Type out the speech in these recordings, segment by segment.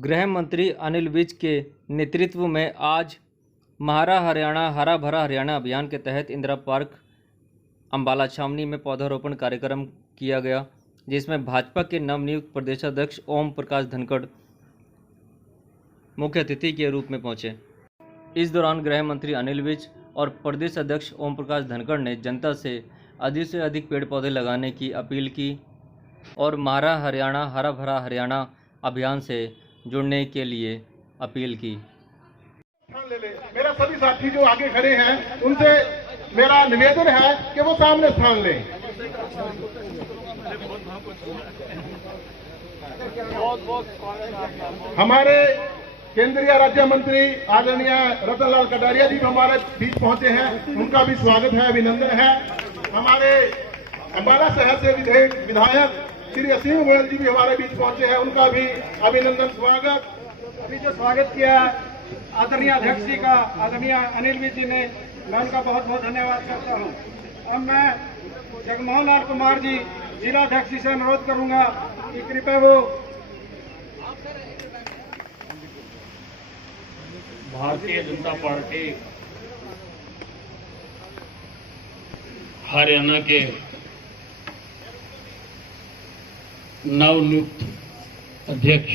गृह मंत्री अनिल विज के नेतृत्व में आज महारा हरियाणा हरा भरा हरियाणा अभियान के तहत इंदिरा पार्क अम्बाला छावनी में पौधारोपण कार्यक्रम किया गया, जिसमें भाजपा के नवनियुक्त प्रदेशाध्यक्ष ओम प्रकाश धनखड़ मुख्य अतिथि के रूप में पहुंचे। इस दौरान गृह मंत्री अनिल विज और प्रदेश अध्यक्ष ओम प्रकाश धनखड़ ने जनता से अधिक पेड़ पौधे लगाने की अपील की और महारा हरियाणा हरा भरा हरियाणा अभियान से जुड़ने के लिए अपील की। मेरा सभी साथी जो आगे खड़े हैं उनसे मेरा निवेदन है कि वो सामने स्थान लें। हमारे केंद्रीय राज्य मंत्री आदरणीय रतनलाल कटारिया जी हमारे बीच पहुंचे हैं, उनका भी स्वागत है, अभिनंदन है। हमारे अम्बाला शहर से विधायक श्री असीम गोयल जी भी हमारे बीच पहुंचे हैं, उनका भी अभिनंदन स्वागत। अभी जो स्वागत किया आदरणीय अध्यक्ष जी का, आदरणीय अनिल विज जी ने, मैं उनका बहुत बहुत धन्यवाद करता हूं। अब मैं जगमोहन लाल कुमार जी जिला अध्यक्ष जी से अनुरोध करूंगा कि कृपया वो भारतीय जनता पार्टी हरियाणा के नवनियुक्त अध्यक्ष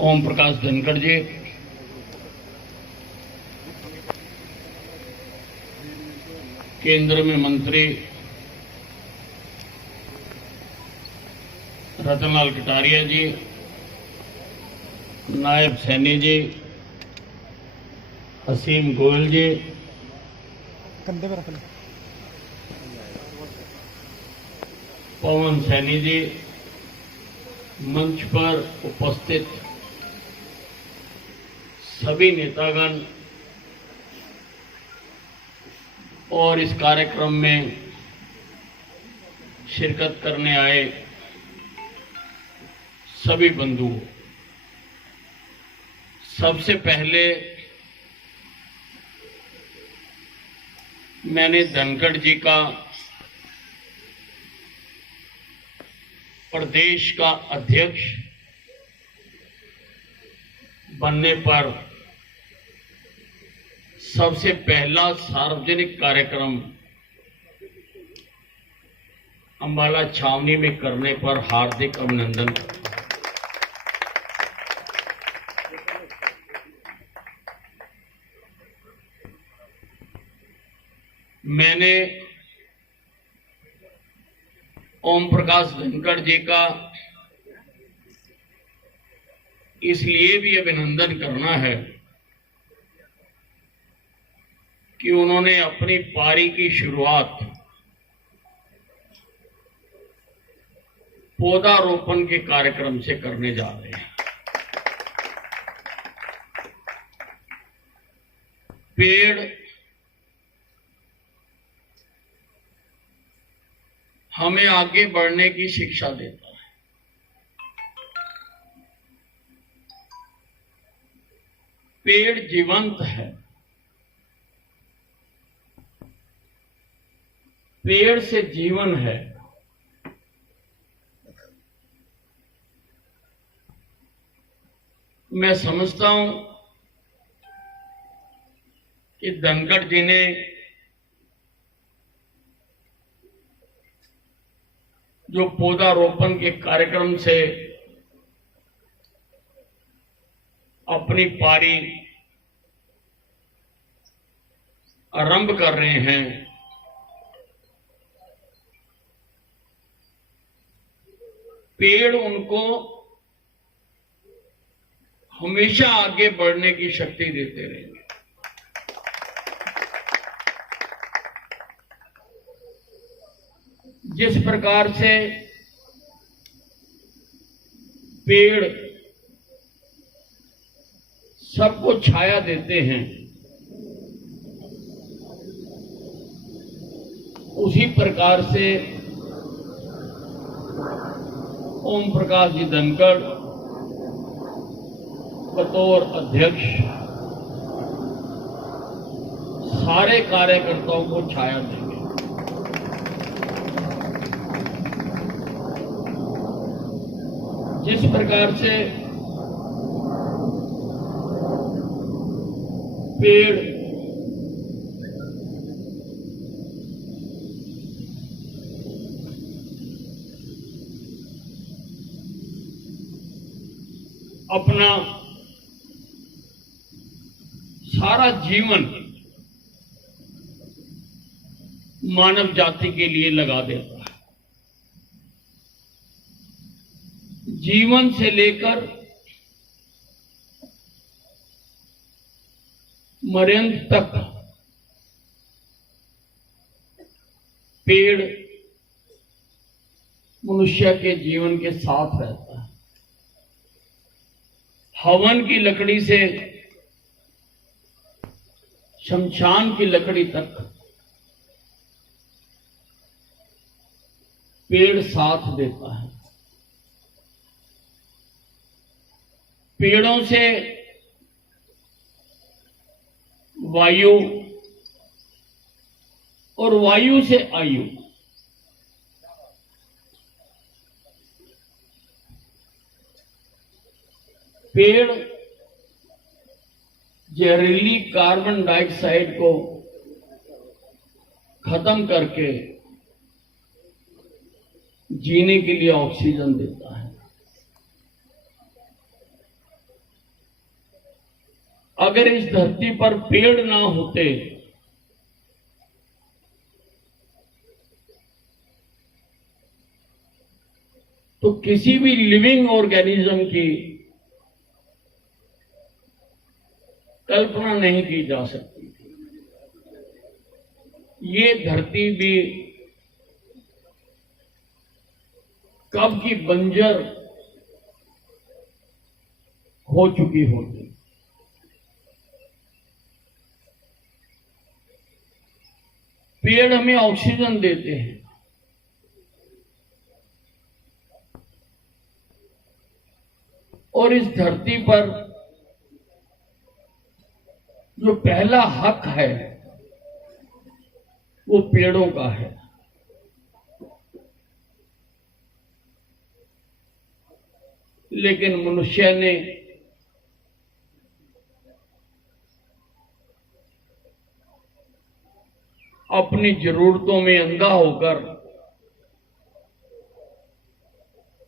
ओम प्रकाश धनखड़ जी, केंद्र में मंत्री रतनलाल कटारिया जी, नायब सैनी जी, असीम गोयल जी, पवन सैनी जी, मंच पर उपस्थित सभी नेतागण और इस कार्यक्रम में शिरकत करने आए सभी बंधु, सबसे पहले मैंने धनखड़ जी का प्रदेश का अध्यक्ष बनने पर सबसे पहला सार्वजनिक कार्यक्रम अम्बाला छावनी में करने पर हार्दिक अभिनंदन। मैंने ओम प्रकाश धनखड़ जी का इसलिए भी अभिनंदन करना है कि उन्होंने अपनी पारी की शुरुआत पौधारोपण के कार्यक्रम से करने जा रहे हैं। पेड़ हमें आगे बढ़ने की शिक्षा देता है। पेड़ जीवंत है, पेड़ से जीवन है। मैं समझता हूं कि धनखड़ जी ने जो पौधारोपण के कार्यक्रम से अपनी पारी आरंभ कर रहे हैं, पेड़ उनको हमेशा आगे बढ़ने की शक्ति देते रहेंगे। जिस प्रकार से पेड़ सबको छाया देते हैं, उसी प्रकार से ओम प्रकाश जी धनखड़ बतौर अध्यक्ष सारे कार्यकर्ताओं को छाया देंगे। जिस प्रकार से पेड़ अपना सारा जीवन मानव जाति के लिए लगा देता है, जीवन से लेकर मरण तक पेड़ मनुष्य के जीवन के साथ रहता है। हवन की लकड़ी से शमशान की लकड़ी तक पेड़ साथ देता है। पेड़ों से वायु और वायु से आयु, पेड़ जहरीली कार्बन डाइऑक्साइड को खत्म करके जीने के लिए ऑक्सीजन देता है। अगर इस धरती पर पेड़ ना होते तो किसी भी लिविंग ऑर्गेनिज्म की कल्पना नहीं की जा सकती थी। ये धरती भी कब की बंजर हो चुकी होती। पेड़ हमें ऑक्सीजन देते हैं, और इस धरती पर जो पहला हक है वो पेड़ों का है। लेकिन मनुष्य ने अपनी जरूरतों में अंधा होकर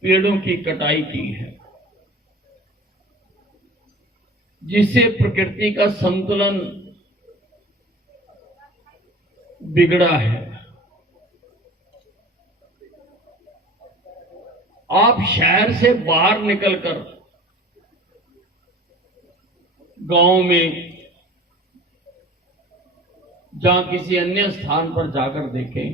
पेड़ों की कटाई की है, जिससे प्रकृति का संतुलन बिगड़ा है। आप शहर से बाहर निकलकर गांव में जहां किसी अन्य स्थान पर जाकर देखें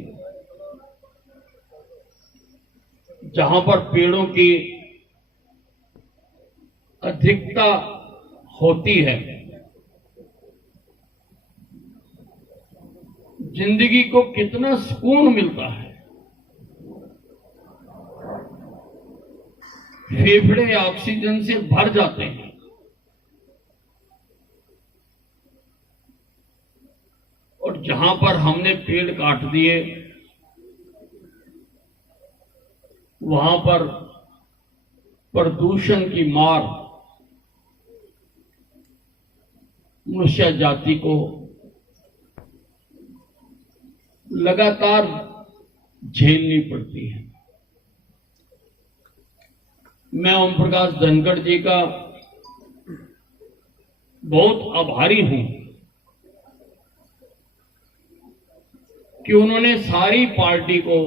जहां पर पेड़ों की अधिकता होती है, जिंदगी को कितना सुकून मिलता है। फेफड़े ऑक्सीजन से भर जाते हैं। और जहां पर हमने पेड़ काट दिए वहां पर प्रदूषण की मार मनुष्य जाति को लगातार झेलनी पड़ती है। मैं ओम प्रकाश धनखड़ जी का बहुत आभारी हूं कि उन्होंने सारी पार्टी को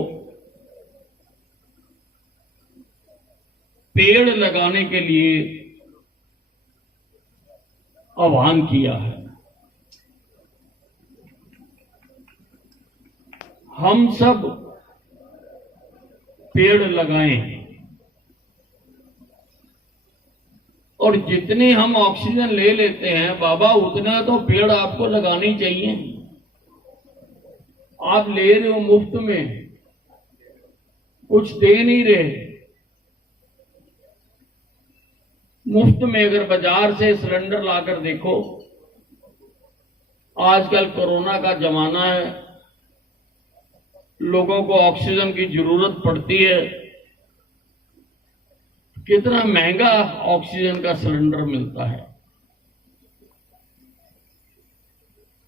पेड़ लगाने के लिए आह्वान किया है। हम सब पेड़ लगाएं और जितनी हम ऑक्सीजन ले लेते हैं बाबा, उतना तो पेड़ आपको लगानी चाहिए। आप ले रहे हो मुफ्त में, कुछ दे नहीं रहे। मुफ्त में अगर बाजार से सिलेंडर लाकर देखो, आजकल कोरोना का जमाना है, लोगों को ऑक्सीजन की जरूरत पड़ती है, कितना महंगा ऑक्सीजन का सिलेंडर मिलता है,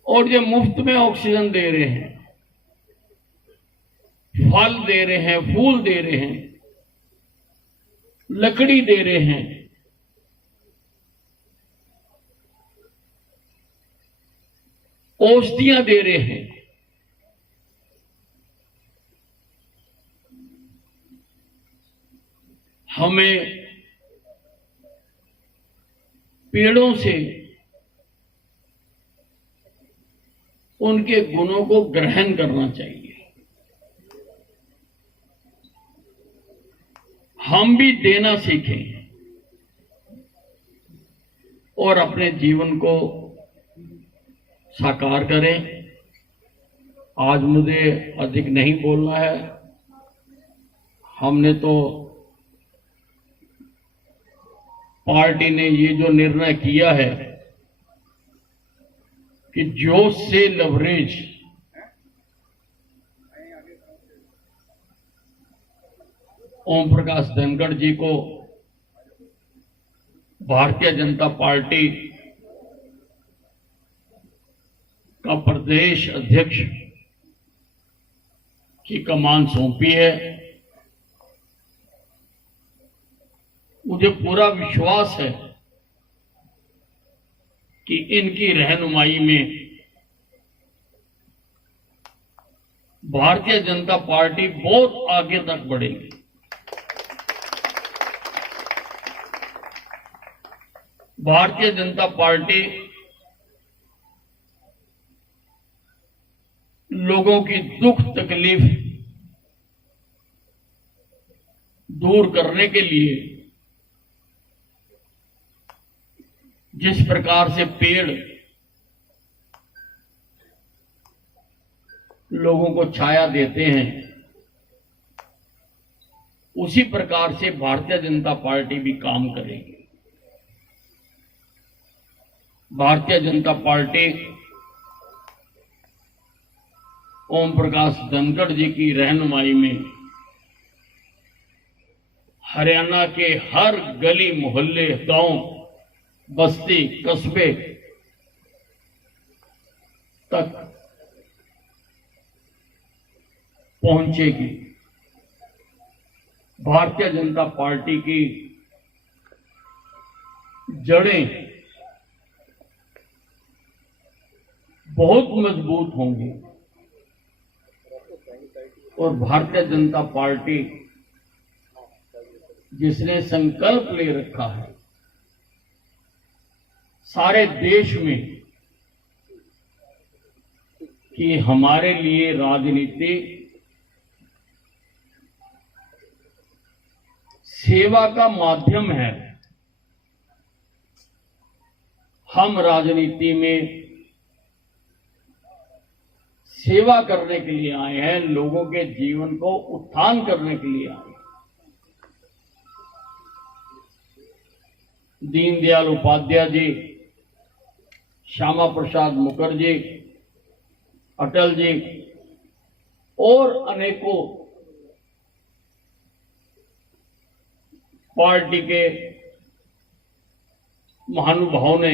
और ये मुफ्त में ऑक्सीजन दे रहे हैं, फल दे रहे हैं, फूल दे रहे हैं, लकड़ी दे रहे हैं, औषधियां दे रहे हैं। हमें पेड़ों से उनके गुणों को ग्रहण करना चाहिए। हम भी देना सीखें और अपने जीवन को साकार करें। आज मुझे अधिक नहीं बोलना है। हमने तो पार्टी ने ये जो निर्णय किया है कि जोश से लवरेज ओम प्रकाश धनखड़ जी को भारतीय जनता पार्टी का प्रदेश अध्यक्ष की कमान सौंपी है। मुझे पूरा विश्वास है कि इनकी रहनुमाई में भारतीय जनता पार्टी बहुत आगे तक बढ़ेगी। भारतीय जनता पार्टी लोगों की दुख तकलीफ दूर करने के लिए जिस प्रकार से पेड़ लोगों को छाया देते हैं, उसी प्रकार से भारतीय जनता पार्टी भी काम करेगी। भारतीय जनता पार्टी ओम प्रकाश धनखड़ जी की रहनुमाई में हरियाणा के हर गली मोहल्ले, गांव, बस्ती, कस्बे तक पहुंचेगी। भारतीय जनता पार्टी की जड़ें बहुत मजबूत होंगी और भारतीय जनता पार्टी जिसने संकल्प ले रखा है सारे देश में कि हमारे लिए राजनीति सेवा का माध्यम है, हम राजनीति में सेवा करने के लिए आए हैं, लोगों के जीवन को उत्थान करने के लिए आए हैं। दीनदयाल उपाध्याय जी, श्यामा प्रसाद मुखर्जी, अटल जी और अनेकों पार्टी के महानुभावों ने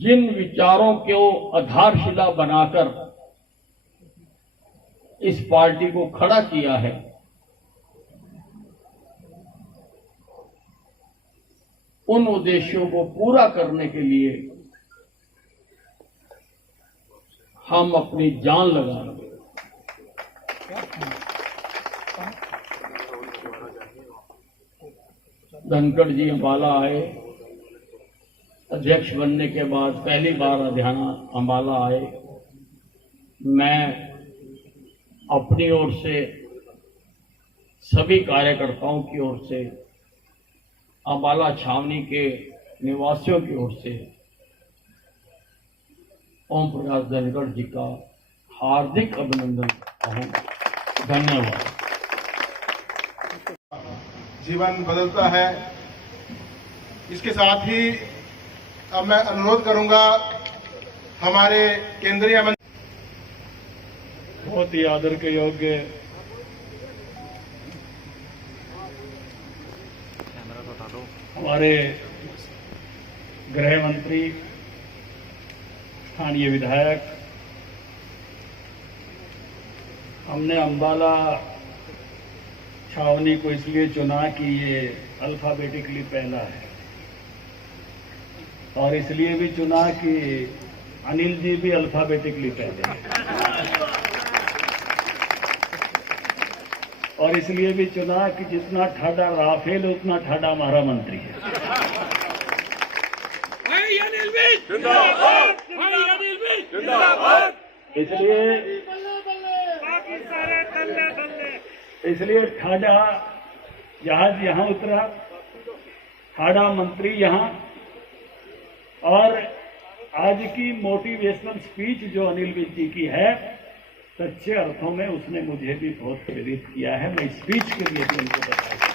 जिन विचारों को आधारशिला बनाकर इस पार्टी को खड़ा किया है, उन उद्देश्यों को पूरा करने के लिए हम अपनी जान लगाएंगे। धनखड़ जी अंबाला आए, अध्यक्ष बनने के बाद पहली बार अंबाला आए। मैं अपनी ओर से, सभी कार्यकर्ताओं की ओर से, अंबाला छावनी के निवासियों की ओर से ओम प्रकाश धनखड़ जी का हार्दिक अभिनंदन करता हूं। धन्यवाद। जीवन बदलता है। इसके साथ ही अब मैं अनुरोध करूंगा हमारे केंद्रीय मंत्री, बहुत ही आदर के योग्य हमारे गृह मंत्री, स्थानीय विधायक, हमने अंबाला छावनी को इसलिए चुना कि ये अल्फाबेटिकली पहला है, और इसलिए भी चुना कि अनिल जी भी अल्फाबेटिकली पहले हैं, और इसलिए भी चुना कि जितना ठाडा राफेल उतना ठाडा हमारा मंत्री है। इसलिए ठाडा जहाज यहां उतरा, ठाडा मंत्री यहां, और आज की मोटिवेशनल स्पीच जो अनिल विज जी की है, सच्चे अर्थों में उसने मुझे भी बहुत प्रेरित किया है। मैं स्पीच के लिए भी उनको बताया,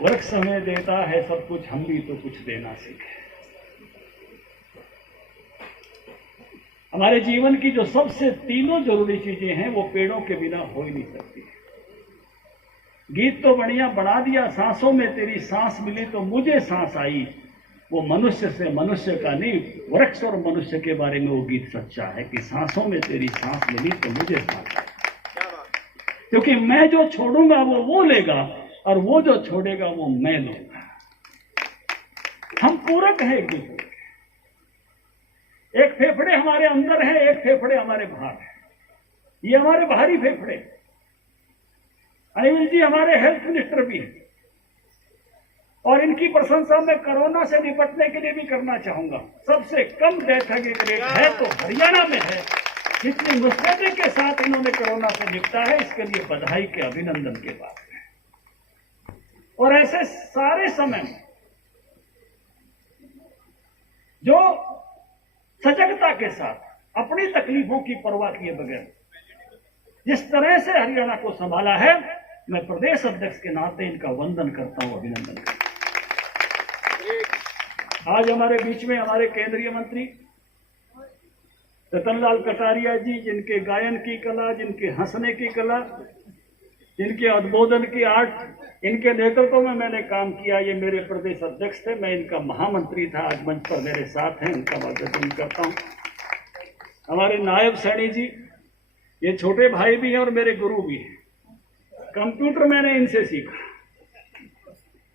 वर्क समय देता है सब कुछ, हम भी तो कुछ देना सीखे। हमारे जीवन की जो सबसे तीनों जरूरी चीजें हैं वो पेड़ों के बिना हो ही नहीं सकती। गीत तो बढ़िया बना दिया, सांसों में तेरी सांस मिली तो मुझे सांस आई, वो मनुष्य से मनुष्य का नहीं, वृक्ष और मनुष्य के बारे में वो गीत सच्चा है कि सांसों में तेरी सांस मिली तो मुझे सांस आई, क्योंकि मैं जो छोड़ूंगा वो लेगा, और वो जो छोड़ेगा वो मैं लूंगा। हम पूरक हैं एक दूसरे के। एक फेफड़े हमारे अंदर है, एक फेफड़े हमारे बाहर है। ये हमारे बाहरी फेफड़े। अनिल जी हमारे हेल्थ मिनिस्टर भी हैं, और इनकी प्रशंसा मैं कोरोना से निपटने के लिए भी करना चाहूंगा। सबसे कम डेथ रेट है तो हरियाणा में है। जितनी मुस्तैदी के साथ इन्होंने कोरोना से निपटा है, इसके लिए बधाई के अभिनंदन के बाद है। और ऐसे सारे समय में जो सजगता के साथ अपनी तकलीफों की परवाह किए बगैर जिस तरह से हरियाणा को संभाला है, मैं प्रदेश अध्यक्ष के नाते इनका वंदन करता हूं, अभिनंदन करता हूं। आज हमारे बीच में हमारे केंद्रीय मंत्री रतनलाल कटारिया जी, जिनके गायन की कला, जिनके हंसने की कला, जिनके उद्बोधन की आर्ट, इनके नेतृत्व में मैंने काम किया। ये मेरे प्रदेश अध्यक्ष थे, मैं इनका महामंत्री था, आज मंच पर मेरे साथ हैं, उनका वंदन करता हूं। हमारे नायब सैनी जी, ये छोटे भाई भी हैं और मेरे गुरु भी हैं। कंप्यूटर मैंने इनसे सीखा,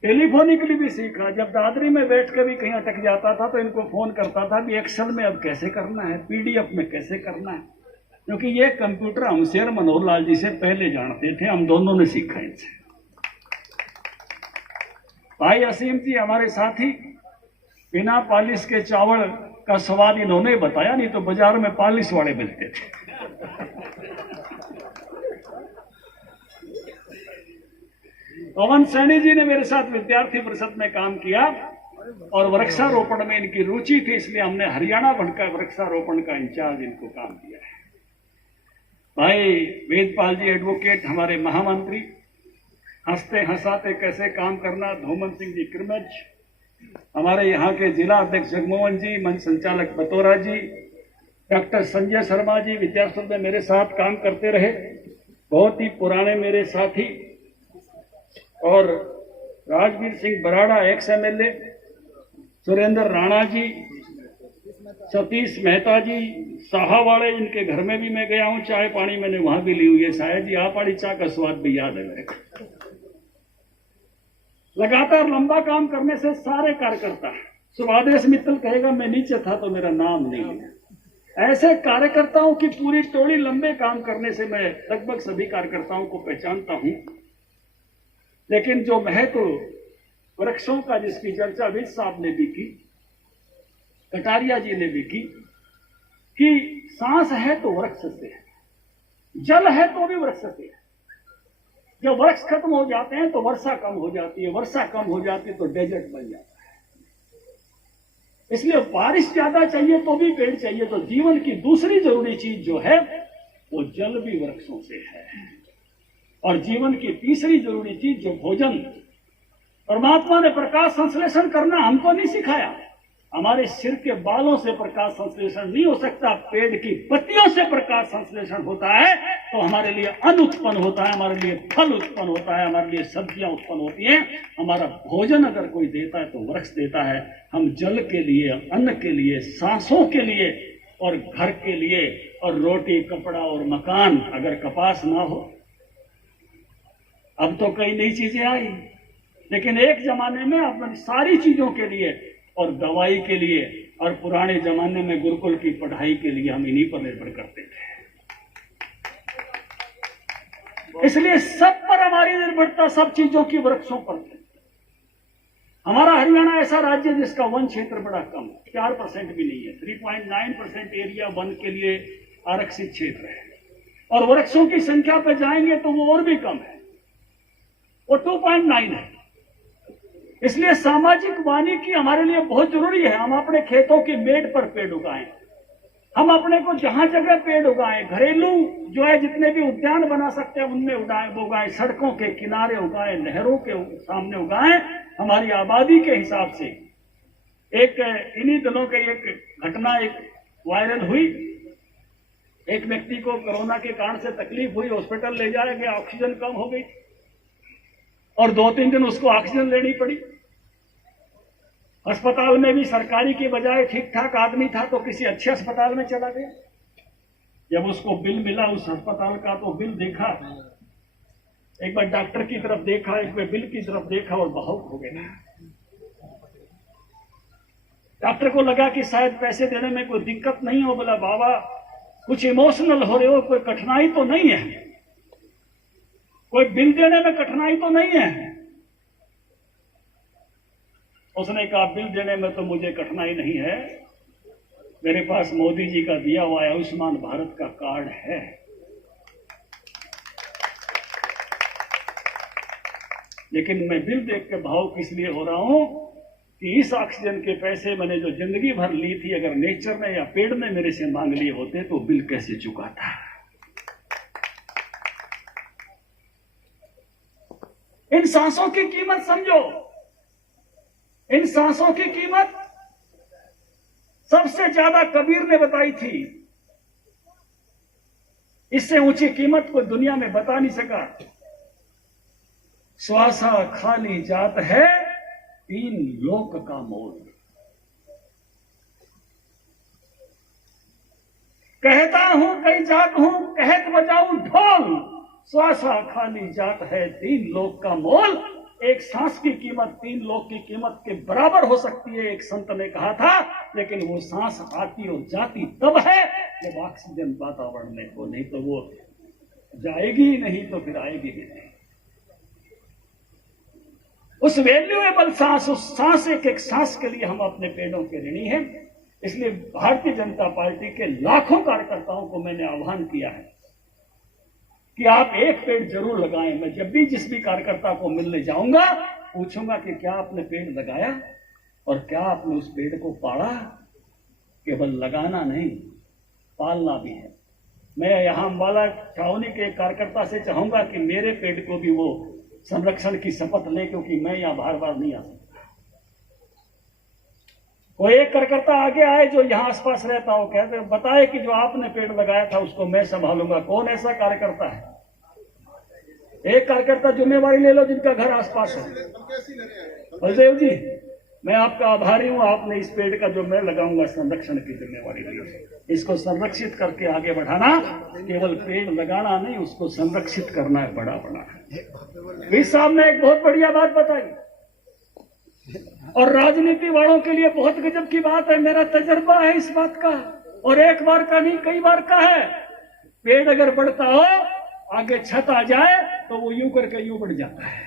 टेलीफोनिकली भी सीखा। जब दादरी में बैठ कर भी कहीं अटक जाता था तो इनको फोन करता था कि एक्सेल में अब कैसे करना है, पीडीएफ में कैसे करना है, क्योंकि ये कंप्यूटर हमसे और मनोहर लाल जी से पहले जानते थे, हम दोनों ने सीखा इनसे। भाई असीम जी हमारे साथी, बिना पालिश के चावल का स्वाद इन्होंने बताया, नहीं तो बाजार में पालिश वाले मिलते थे। पवन सैनी जी ने मेरे साथ विद्यार्थी परिषद में काम किया और वृक्षारोपण में इनकी रुचि थी, इसलिए हमने हरियाणा बनकर वृक्षारोपण का इंचार्ज इनको काम दिया है। भाई वेदपाल जी एडवोकेट, हमारे महामंत्री, हंसते हंसाते कैसे काम करना, धूमन सिंह जी क्रिमज, हमारे यहाँ के जिला अध्यक्ष जगमोहन जी, मंच संचालक बतौरा जी, डॉक्टर संजय शर्मा जी विद्यार्थी में मेरे साथ काम करते रहे, बहुत ही पुराने मेरे साथी, और राजवीर सिंह बराड़ा एक्स एमएलए, सुरेंद्र राणा जी, सतीश मेहता जी, साहावाड़े, इनके घर में भी मैं गया हूं, चाय पानी मैंने वहां भी ली हुई है। शायद जी आपाड़ी चाय का स्वाद भी याद है मेरे को। लगातार लंबा काम करने से सारे कार्यकर्ता, सुभादेश मित्तल कहेगा मैं नीचे था तो मेरा नाम नहीं है, ऐसे कार्यकर्ताओं की पूरी टोली लंबे काम करने से मैं लगभग सभी कार्यकर्ताओं को पहचानता हूं। लेकिन जो महत्व वृक्षों का, जिसकी चर्चा विज साहब ने भी की, कटारिया जी ने भी की, कि सांस है तो वृक्ष से है, जल है तो भी वृक्ष से है। जब वृक्ष खत्म हो जाते हैं तो वर्षा कम हो जाती है, वर्षा कम हो जाती है तो डेजर्ट बन जाता है। इसलिए बारिश ज्यादा चाहिए तो भी पेड़ चाहिए। तो जीवन की दूसरी जरूरी चीज जो है वो जल भी वृक्षों से है, और जीवन की तीसरी जरूरी चीज जो भोजन, परमात्मा ने प्रकाश संश्लेषण करना हमको नहीं सिखाया, हमारे सिर के बालों से प्रकाश संश्लेषण नहीं हो सकता, पेड़ की पत्तियों से प्रकाश संश्लेषण होता है तो हमारे लिए अन्न उत्पन्न होता है, हमारे लिए फल उत्पन्न होता है, हमारे लिए सब्जियां उत्पन्न होती हैं। हमारा भोजन अगर कोई देता है तो वृक्ष देता है। हम जल के लिए, अन्न के लिए, सांसों के लिए और घर के लिए और रोटी, कपड़ा और मकान, अगर कपास ना हो। अब तो कई नई चीजें आई, लेकिन एक जमाने में अपनी सारी चीजों के लिए और दवाई के लिए और पुराने जमाने में गुरुकुल की पढ़ाई के लिए हम इन्हीं पर निर्भर करते थे। इसलिए सब पर हमारी निर्भरता सब चीजों की वृक्षों पर थी। हमारा हरियाणा ऐसा राज्य है जिसका वन क्षेत्र बड़ा कम, 4% भी नहीं है। 3.9% एरिया वन के लिए आरक्षित क्षेत्र है और वृक्षों की संख्या पे जाएंगे तो वो और भी कम है, वो 2.9 है। इसलिए सामाजिक वानिकी हमारे लिए बहुत जरूरी है। हम अपने खेतों की मेड़ पर पेड़ उगाएं, हम अपने को जहां जगह पेड़ उगाएं, घरेलू जो है जितने भी उद्यान बना सकते हैं उनमें उगाएं, सड़कों के किनारे उगाएं, नहरों के सामने उगाएं। हमारी आबादी के हिसाब से एक इन्हीं दिनों की एक घटना एक वायरल हुई। एक व्यक्ति को कोरोना के कारण से तकलीफ हुई, हॉस्पिटल ले जाया गया, ऑक्सीजन कम हो गई और 2-3 दिन उसको ऑक्सीजन लेनी पड़ी। अस्पताल में भी सरकारी की बजाय ठीक ठाक आदमी था तो किसी अच्छे अस्पताल में चला गया। जब उसको बिल मिला उस अस्पताल का तो बिल देखा, एक बार डॉक्टर की तरफ देखा, एक बार बिल की तरफ देखा और भावुक हो गया। डॉक्टर को लगा कि शायद पैसे देने में कोई दिक्कत नहीं हो। बोला बाबा कुछ इमोशनल हो रहे हो, कोई कठिनाई तो नहीं है, कोई बिल देने में कठिनाई तो नहीं है। उसने कहा बिल देने में तो मुझे कठिनाई नहीं है, मेरे पास मोदी जी का दिया हुआ आयुष्मान भारत का कार्ड है। लेकिन मैं बिल देख के भावुक इसलिए हो रहा हूं कि इस ऑक्सीजन के पैसे मैंने जो जिंदगी भर ली थी, अगर नेचर ने या पेड़ ने मेरे से मांग लिए होते तो बिल कैसे चुकाता। इन सांसों की कीमत समझो, इन सांसों की कीमत सबसे ज्यादा कबीर ने बताई थी। इससे ऊंची कीमत कोई दुनिया में बता नहीं सका। श्वासा खाली जात है 3 लोक का मोल। कहता हूं कई जात हूं, कहत बजाऊं ढोल, श्वासा खाली जात है 3 लोक का मोल। एक सांस की कीमत 3 लोक की कीमत के बराबर हो सकती है, एक संत ने कहा था। लेकिन वो सांस आती और जाती तब है जब ऑक्सीजन वातावरण में हो, नहीं तो वो जाएगी नहीं तो फिर आएगी भी नहीं। उस वैल्यूएबल सांस, उस सांस एक एक सांस के लिए हम अपने पेड़ों के ऋणी हैं। इसलिए भारतीय जनता पार्टी के लाखों कार्यकर्ताओं को मैंने आह्वान किया है कि आप एक पेड़ जरूर लगाएं। मैं जब भी जिस भी कार्यकर्ता को मिलने जाऊंगा पूछूंगा कि क्या आपने पेड़ लगाया और क्या आपने उस पेड़ को पाला। केवल लगाना नहीं, पालना भी है। मैं यहां अम्बाला छावनी के कार्यकर्ता से चाहूंगा कि मेरे पेड़ को भी वो संरक्षण की शपथ ले, क्योंकि मैं यहां बार बार नहीं आ सकता। कोई एक कार्यकर्ता आगे आए जो यहां आसपास रहता हो, कहते बताए कि जो आपने पेड़ लगाया था उसको मैं संभालूंगा। कौन ऐसा कार्यकर्ता है? एक कार्यकर्ता जिम्मेवारी ले लो जिनका घर आसपास है। बलदेव जी, मैं आपका आभारी हूं, आपने इस पेड़ का जो मैं लगाऊंगा संरक्षण की जिम्मेवारी ली। इसको संरक्षित करके आगे बढ़ाना, केवल पेड़ लगाना नहीं, उसको संरक्षित करना है, बड़ा बड़ा। इस साहब ने एक बहुत बढ़िया बात बताई और राजनीति वालों के लिए बहुत गजब की बात है। मेरा तजर्बा है इस बात का, और एक बार का नहीं कई बार का है। पेड़ अगर बढ़ता हो, आगे छत आ जाए तो वो यूं करके यूं बढ़ जाता है,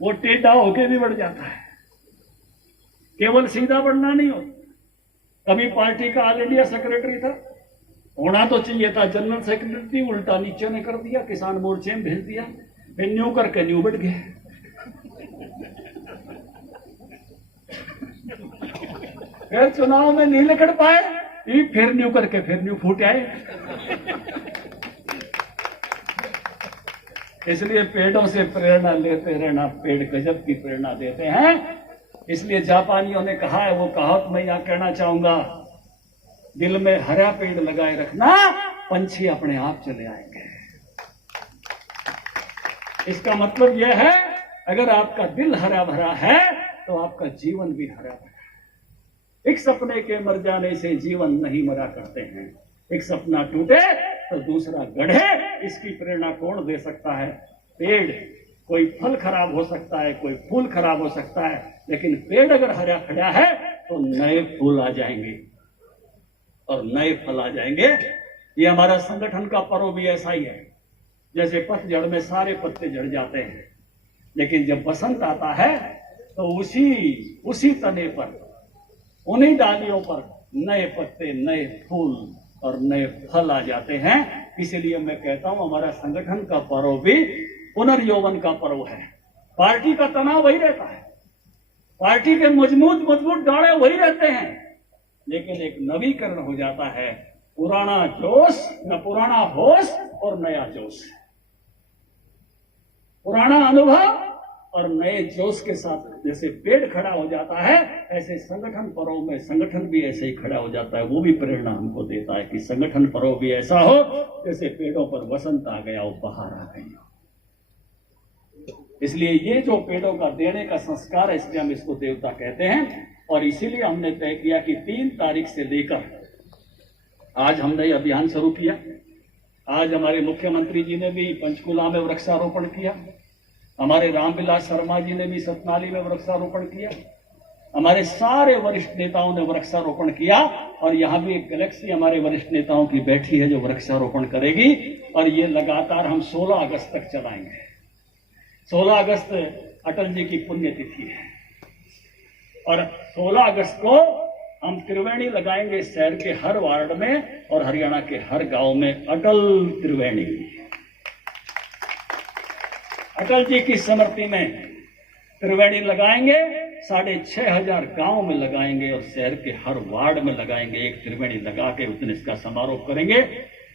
वो टेढ़ा होके भी बढ़ जाता है। केवल सीधा बढ़ना नहीं हो। कभी पार्टी का ऑल इंडिया सेक्रेटरी था, होना तो चाहिए था जनरल सेक्रेटरी, उल्टा नीचे ने कर दिया, किसान मोर्चे में भेज दिया, फिर न्यू करके न्यू बढ़ गए। फिर चुनाव में नहीं लड़ पाए, फिर न्यू करके फिर न्यू फूट आए। इसलिए पेड़ों से प्रेरणा लेते रहना। पेड़ गजब की प्रेरणा देते हैं। इसलिए जापानियों ने कहा है, वो कहावत मैं यहाँ कहना चाहूंगा, दिल में हरा पेड़ लगाए रखना, पंछी अपने आप चले आएंगे। इसका मतलब यह है, अगर आपका दिल हरा भरा है तो आपका जीवन भी हरा भरा है। एक सपने के मर जाने से जीवन नहीं मरा करते हैं, एक सपना टूटे तो दूसरा गढ़े, इसकी प्रेरणा कौन दे सकता है? पेड़, कोई फल खराब हो सकता है, कोई फूल खराब हो सकता है, लेकिन पेड़ अगर हरा खड़ा है तो नए फूल आ जाएंगे और नए फल आ जाएंगे। ये हमारा संगठन का पर्व भी ऐसा ही है। जैसे पतझड़ में सारे पत्ते झड़ जाते हैं, लेकिन जब बसंत आता है तो उसी तने पर, उन्हीं डालियों पर नए पत्ते, नए फूल और नए फल आ जाते हैं। इसीलिए मैं कहता हूं, हमारा संगठन का पर्व भी पुनर्यौवन का पर्व है। पार्टी का तनाव वही रहता है, पार्टी के मजबूत गाड़े वही रहते हैं, लेकिन एक नवीकरण हो जाता है। पुराना जोश न पुराना होश और नया जोश, पुराना अनुभव और नए जोश के साथ जैसे पेड़ खड़ा हो जाता है, ऐसे संगठन पर्व में संगठन भी ऐसे ही खड़ा हो जाता है। वो भी प्रेरणा हमको देता है कि संगठन पर्व भी ऐसा हो जैसे पेड़ों पर वसंत आ गया हो, बहार आ गई हो। इसलिए ये जो पेड़ों का देने का संस्कार है, इसलिए हम इसको देवता कहते हैं। और इसीलिए हमने तय किया कि 3 तारीख से लेकर आज हमने ये अभियान शुरू किया। आज हमारे मुख्यमंत्री जी ने भी पंचकुला में वृक्षारोपण किया, हमारे रामविलास शर्मा जी ने भी सतनाली में वृक्षारोपण किया, हमारे सारे वरिष्ठ नेताओं ने वृक्षारोपण किया। और यहाँ भी एक गैलेक्सी हमारे वरिष्ठ नेताओं की बैठी है जो वृक्षारोपण करेगी, और ये लगातार हम 16 अगस्त तक चलाएंगे। 16 अगस्त अटल जी की पुण्यतिथि है और 16 अगस्त को हम त्रिवेणी लगाएंगे शहर के हर वार्ड में और हरियाणा के हर गांव में। अटल त्रिवेणी, अटल जी की स्मृति में त्रिवेणी लगाएंगे। 6500 गांव में लगाएंगे और शहर के हर वार्ड में लगाएंगे। एक त्रिवेणी लगा के उस दिन इसका समारोह करेंगे।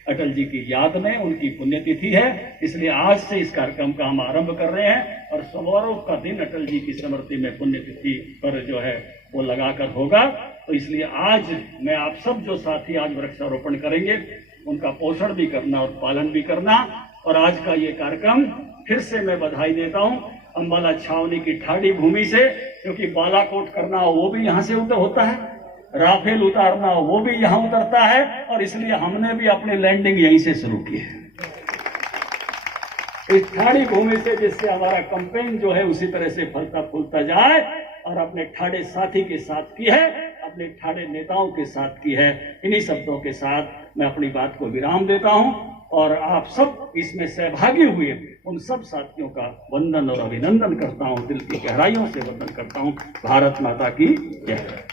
अटल जी की याद में, उनकी पुण्यतिथि है, इसलिए आज से इस कार्यक्रम का हम आरंभ कर रहे हैं। और समारोह का दिन अटल जी की स्मृति में पुण्यतिथि पर जो है वो लगाकर होगा। तो इसलिए आज मैं आप सब जो साथी आज वृक्षारोपण करेंगे, उनका पोषण भी करना और पालन भी करना। और आज का ये कार्यक्रम फिर से मैं बधाई देता हूं अंबाला छावनी की ठाड़ी भूमि से, क्योंकि बालाकोट करना वो भी यहाँ से होता है, राफेल उतारना वो भी यहाँ उतरता है, और इसलिए हमने भी अपनी लैंडिंग यहीं से शुरू की है, इस ठाड़ी भूमि से, जिससे हमारा कैंपेन जो है उसी तरह से फलता फूलता जाए। और अपने ठाड़े साथी के साथ की है, अपने ठाड़े नेताओं के साथ की है। इन्हीं शब्दों के साथ मैं अपनी बात को विराम देता हूं और आप सब इसमें सहभागी हुए उन सब साथियों का वंदन और अभिनंदन करता हूं, दिल की गहराइयों से वंदन करता हूं। भारत माता की जय।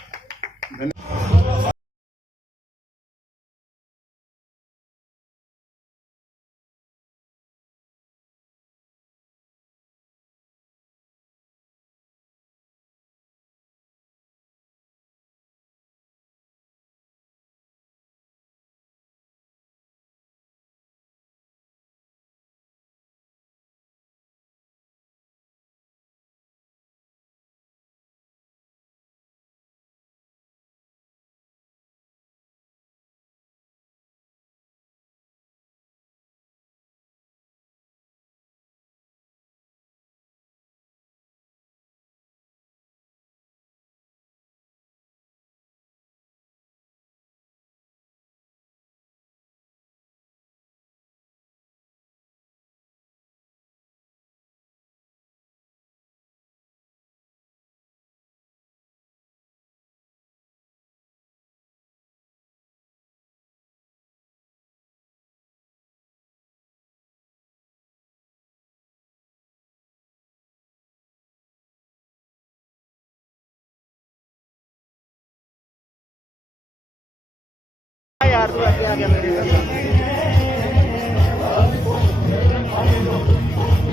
यार तू आगे आ गया मेरे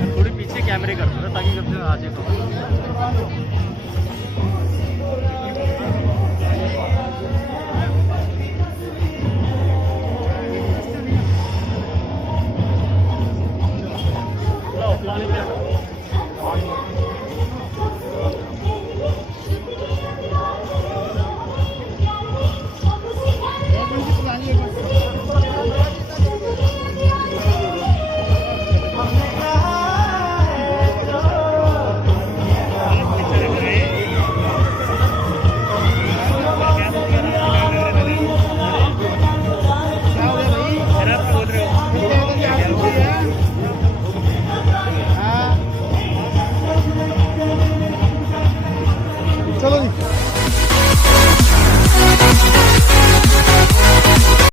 थोड़ी पीछे कैमरे कर दो ताकि कब से आ जाए।